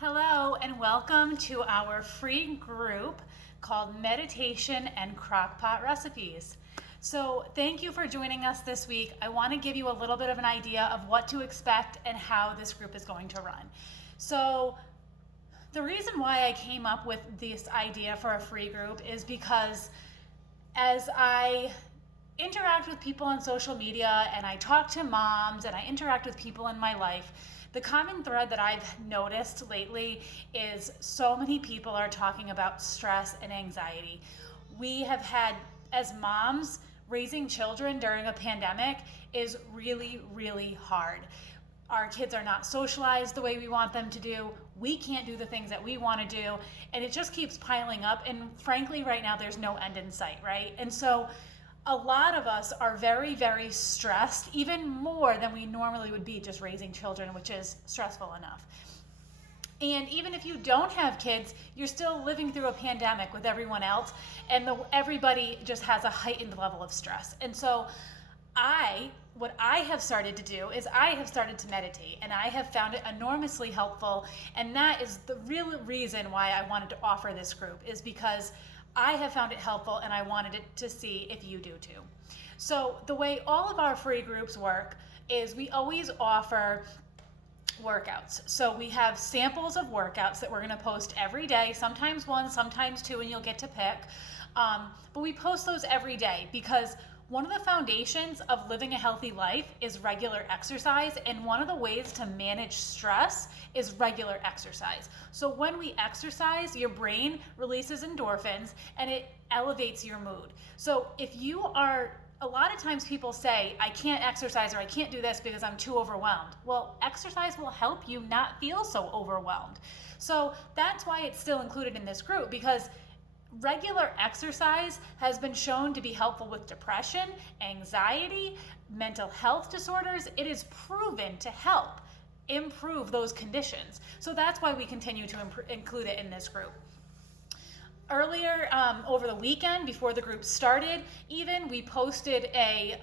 Hello, and welcome to our free group called Meditation and Crockpot Recipes. So, thank you for joining us this week. I want to give you a little bit of an idea of what to expect and how this group is going to run. So, the reason why I came up with this idea for a free group is because as I interact with people on social media and I talk to moms and I interact with people in my life, the common thread that I've noticed lately is so many people are talking about stress and anxiety. We have had, as moms, raising children during a pandemic is really, really hard. Our kids are not socialized the way we want them to do. We can't do the things that we want to do. And it just keeps piling up. And frankly, right now, there's no end in sight, right? And so a lot of us are very, very stressed, even more than we normally would be just raising children, which is stressful enough. And even if you don't have kids, you're still living through a pandemic with everyone else, and everybody just has a heightened level of stress. And so what I have started to do is I have started to meditate, and I have found it enormously helpful. And that is the real reason why I wanted to offer this group, is because I have found it helpful and I wanted it to see if you do too. So the way all of our free groups work is we always offer workouts. So we have samples of workouts that we're going to post every day, sometimes one, sometimes two, and you'll get to pick. But we post those every day because one of the foundations of living a healthy life is regular exercise, and one of the ways to manage stress is regular exercise. So when we exercise, your brain releases endorphins and it elevates your mood. So a lot of times people say, I can't exercise or I can't do this because I'm too overwhelmed. Well, exercise will help you not feel so overwhelmed. So that's why it's still included in this group, because regular exercise has been shown to be helpful with depression, anxiety, mental health disorders. It is proven to help improve those conditions. So that's why we continue to include it in this group. Earlier, over the weekend, before the group started, even we posted a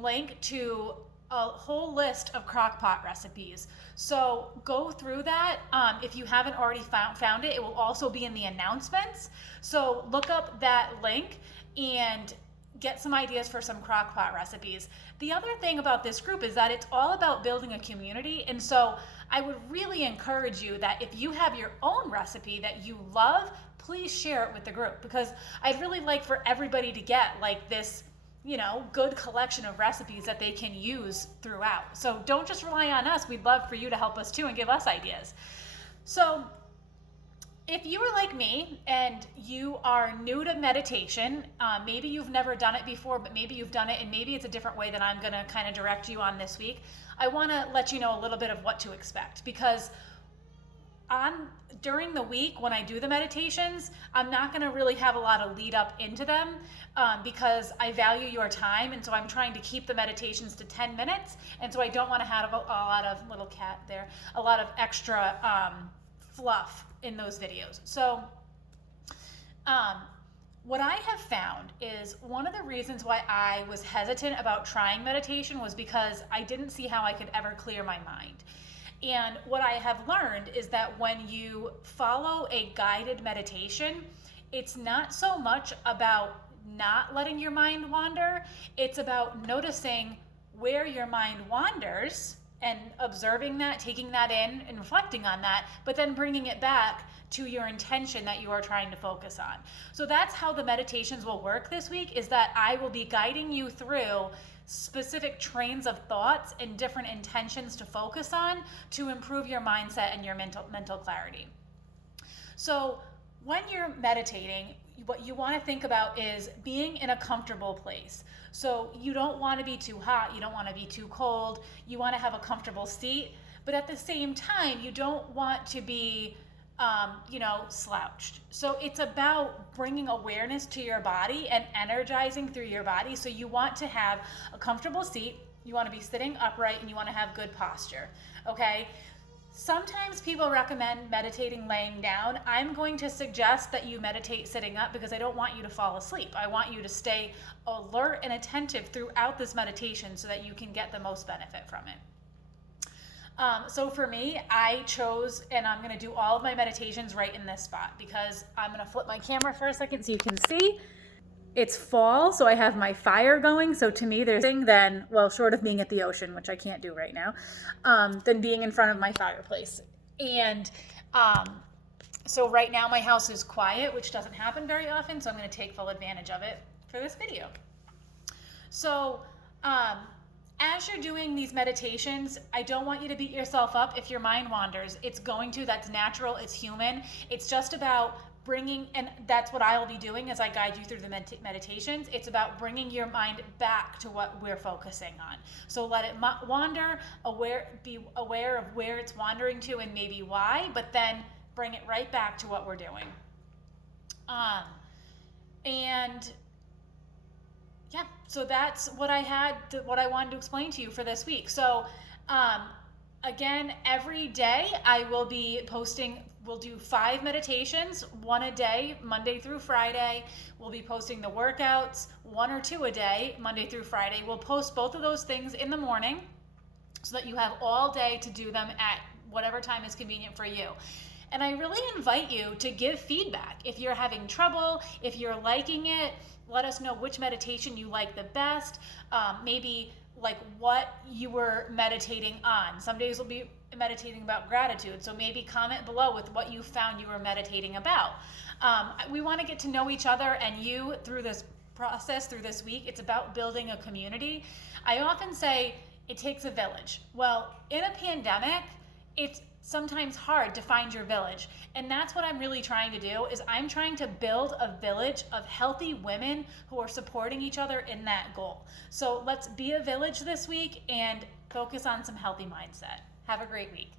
link to a whole list of crockpot recipes. So go through that. If you haven't already found it, it will also be in the announcements. So look up that link and get some ideas for some crockpot recipes. The other thing about this group is that it's all about building a community. And so I would really encourage you that if you have your own recipe that you love, please share it with the group, because I'd really like for everybody to get like this, good collection of recipes that they can use throughout. So don't just rely on us. We'd love for you to help us too and give us ideas. So if you are like me and you are new to meditation, maybe you've never done it before, but maybe you've done it and maybe it's a different way that I'm going to kind of direct you on this week, I want to let you know a little bit of what to expect, because during the week when I do the meditations, I'm not going to really have a lot of lead up into them, because I value your time, and so I'm trying to keep the meditations to 10 minutes, and so I don't want to have a lot of little cat there, a lot of extra fluff in those videos. So what I have found is one of the reasons why I was hesitant about trying meditation was because I didn't see how I could ever clear my mind. And what I have learned is that when you follow a guided meditation, it's not so much about not letting your mind wander. It's about noticing where your mind wanders and observing that, taking that in and reflecting on that, but then bringing it back to your intention that you are trying to focus on. So that's how the meditations will work this week, is that I will be guiding you through specific trains of thoughts and different intentions to focus on to improve your mindset and your mental clarity. So when you're meditating, what you want to think about is being in a comfortable place. So you don't want to be too hot, you don't want to be too cold, you want to have a comfortable seat, but at the same time, you don't want to be slouched. So it's about bringing awareness to your body and energizing through your body. So you want to have a comfortable seat, you want to be sitting upright, and you want to have good posture, okay? Sometimes people recommend meditating laying down. I'm going to suggest that you meditate sitting up because I don't want you to fall asleep. I want you to stay alert and attentive throughout this meditation so that you can get the most benefit from it. So for me, I chose, and I'm going to do all of my meditations right in this spot, because I'm going to flip my camera for a second so you can see. It's fall, so I have my fire going. So to me, there's nothing then, well, short of being at the ocean, which I can't do right now, than being in front of my fireplace. And so right now my house is quiet, which doesn't happen very often, so I'm going to take full advantage of it for this video. So as you're doing these meditations, I don't want you to beat yourself up if your mind wanders. It's going to, that's natural, it's human. It's just about bringing, and that's what I'll be doing as I guide you through the meditations. It's about bringing your mind back to what we're focusing on. So let it wander, be aware of where it's wandering to and maybe why, but then bring it right back to what we're doing. And yeah, so that's what what I wanted to explain to you for this week. So again, every day I will be posting, we'll do 5 meditations, 1 a day, Monday through Friday. We'll be posting the workouts, 1 or 2 a day, Monday through Friday. We'll post both of those things in the morning so that you have all day to do them at whatever time is convenient for you. And I really invite you to give feedback. If you're having trouble, if you're liking it, let us know which meditation you like the best. Maybe like what you were meditating on. Some days we'll be meditating about gratitude. So maybe comment below with what you found you were meditating about. We want to get to know each other and you through this process, through this week. It's about building a community. I often say it takes a village. Well, in a pandemic, it's sometimes hard to find your village. And that's what I'm really trying to do, is I'm trying to build a village of healthy women who are supporting each other in that goal. So let's be a village this week and focus on some healthy mindset. Have a great week.